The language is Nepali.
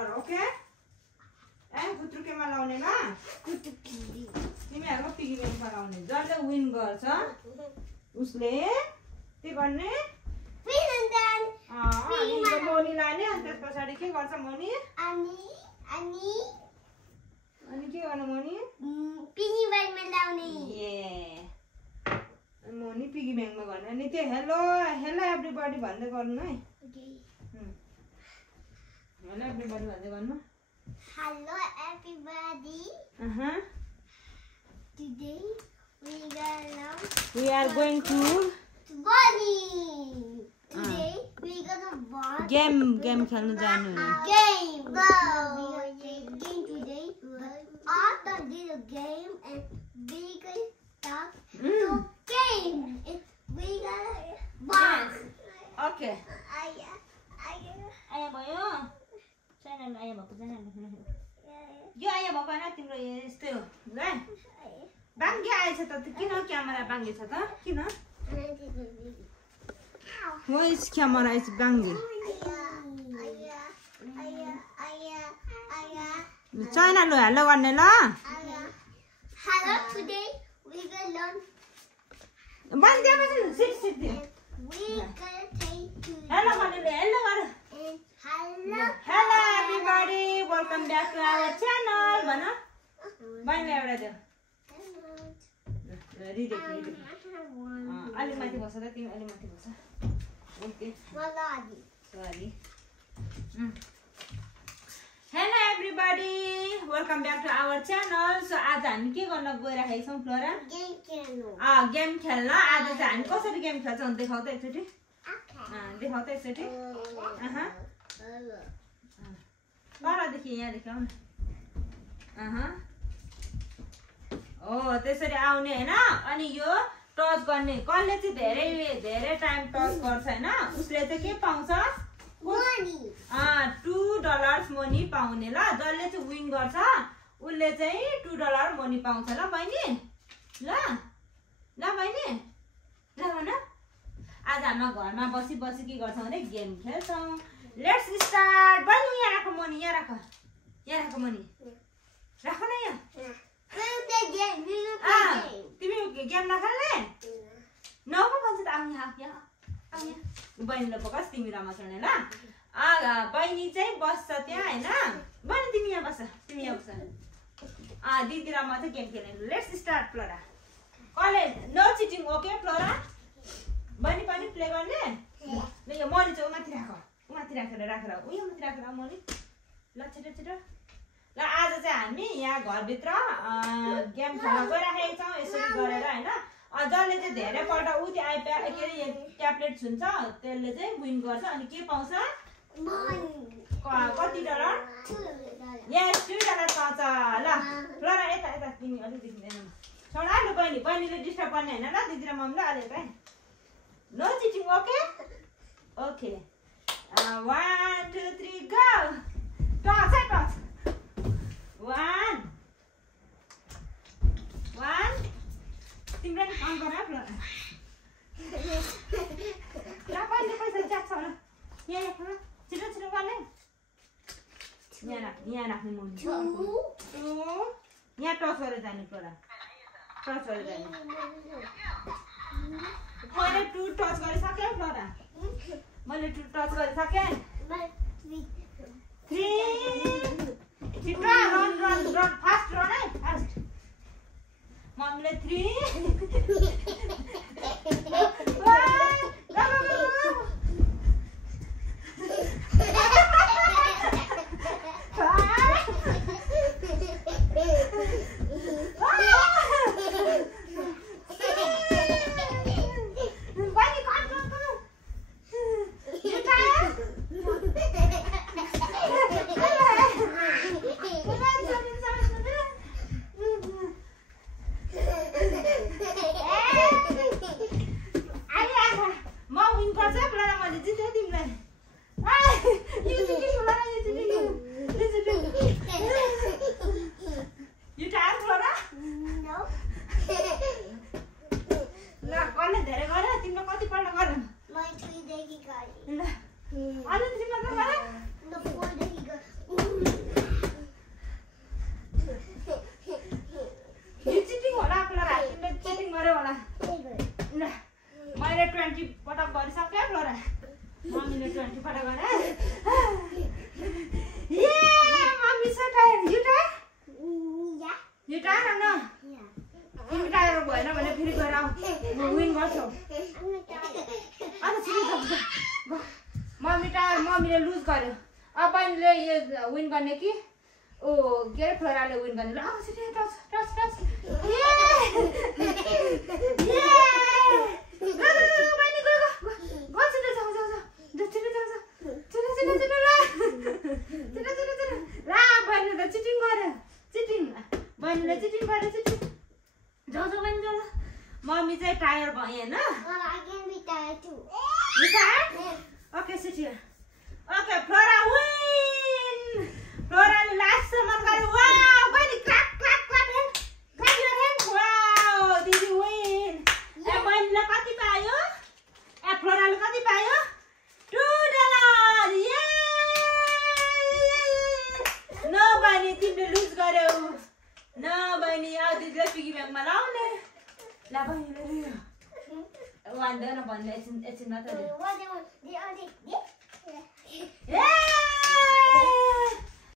ओके कुत्रु केमा लाउने ल तिमीहरुको पिगी ब्याङ्कमा लाउने जसले विन गर्छ उसले के गर्ने मोनी लाने अनि त्यसपछि के गर्छ मोनी अनि के गर्ने मोनी पिगी ब्याङ्कमा लाउने मोनी पिगी ब्याङ्कमा गर्ने अनि त्यो हेलो हेलो एभ्रीबडी भन्दै गर्नु है हेलो एभ्रीबडी भन्दै गर्नु Hello everybody. Today we are going to bowling. Today we gonna watch game खेल्नु जानु game today. All the little game and we gonna talk to game. We gonna watch. Okay. आया भयो च्यानल आया भएको च्यानल यो आया भएको हैन तिम्रो यस्तै हो ल बाङ्गे आएछ त किन क्यामेरा बाङ्गे छ त किन Where's camera is बाङ्गे च्यानल लो हेलो गर्ने ल Hello, today we gonna learn. बाङ्गे पछि सिट We gonna take to hello गर्ने हेलो गर Hello everybody, welcome back to our channel. Bana, bana एउटा देऊ. रिड अलि माथि बस त तिमी अलि माथि बस. Okay. Maladi. Sorry. Hello everybody, welcome back to our channel. So आज हामी के गर्न गइरहेका छौं फ्लोरा? Game खेल्नु. गेम खेल्न आज चाहिँ हामी कसरी गेम खेल्छौं देखाउ त एकचोटी. देखाउ त एकचोटी. परदेखि यहाँ देखाउ न त्यसरी आउने हैन अनि यो टच गर्ने कसले चाहिँ धेरै धेरै टाइम टच गर्छ हैन उसले चाहिँ के पाउँछ मनी $2 मनी पाउने ल जसले चाहिँ विन गर्छ उसले चाहिँ $2 मनी पाउँछ ल बहिनी ल बहिनी ल भन आज हाम्रो घरमा बसी बसी के गर्छौं भने गेम खेल्छौं Let's start. Bani यहाँ राख मनी यहाँ राख मनी राख न यहाँ तिमी गेम नखेल्ने नौको भन्छ त आउँ यहाँ बहिनीलाई पकास तिमी रमाउने ल बहिनी चाहिँ बस्छ त्यहाँ हैन बहिनी तिमी यहाँ बस दिदी र म चाहिँ गेम खेल्ने लेट्स स्टार्ट फ्लोरा कसले नो चिटिङ ओके फ्लोरा बहिनी पनि प्ले गर्ने ल यो मनी चाहिँ माथि राख माथि राखेर उयो माथि राखेर मनी ल छिटो ल आज चाहिँ हामी यहाँ घरभित्र गेम खेल्न गइराखेका छौँ यसरी गरेर हैन जसले चाहिँ धेरै पल्ट उति आइप्याड के अरे ट्याब्लेट छुन्छ त्यसले चाहिँ विन गर्छ अनि के पाउँछ कति डलर यस $2 पाउँछ ल फ्लोरा यता तिमी अलि देखिदैन छोडा ल बहिनीले डिस्टर्ब गर्ने हैन ल दिदी र मम्मीले अलि है no cheating okay okay 1 2 3 go toss 1 तिम्रो नि काम गर ल पनि पैसा ज्याक छ होला यहाँ राख्नु छिटो गर्ने यहाँ राख्ने मुनि यहाँ टच गरेर जानु फ्लोरा टच गरेर जानु मैले 2 टच गरिसके फ्लोरा मैले 2 टच गरिसके 3 छिटो रन फास्ट रन है फास्ट मम्मीले 3 यो विन गर्ने कि ओ के अरे फ्लोराले विन गर्ने ल छिटो टच टच टच बहिनी गो गो छिटो जाऊ जाऊ जाऊ छिटो जाऊ जाऊ छिटो छिटो छिटो ल छिटो छिटो छिटो ला बहिनीले त चिटिङ गर्यो चिटिङ बहिनीले चिटिङ गर्यो चिटिङ जाऊ जाऊ बहिनी जाऊ मम्मी चाहिँ टायर भयो हैन I can be tired too. Okay, sit here. Okay, Flora win! Flora last one got wow! Bunny clap, clap, clap hand! Clap your hand! Wow! Did you win? Bunny lo kati payo? Flora lo kati payo? $2! Yay! No, Bunny, तिमीले lose गर्यौ. No, Bunny, अब दिदीले पिगी ब्याङ्कमा लाउने. ला बहिनीले लियो. भन्दैन भन्दै एकछिन मात्र What do you want? Yeah!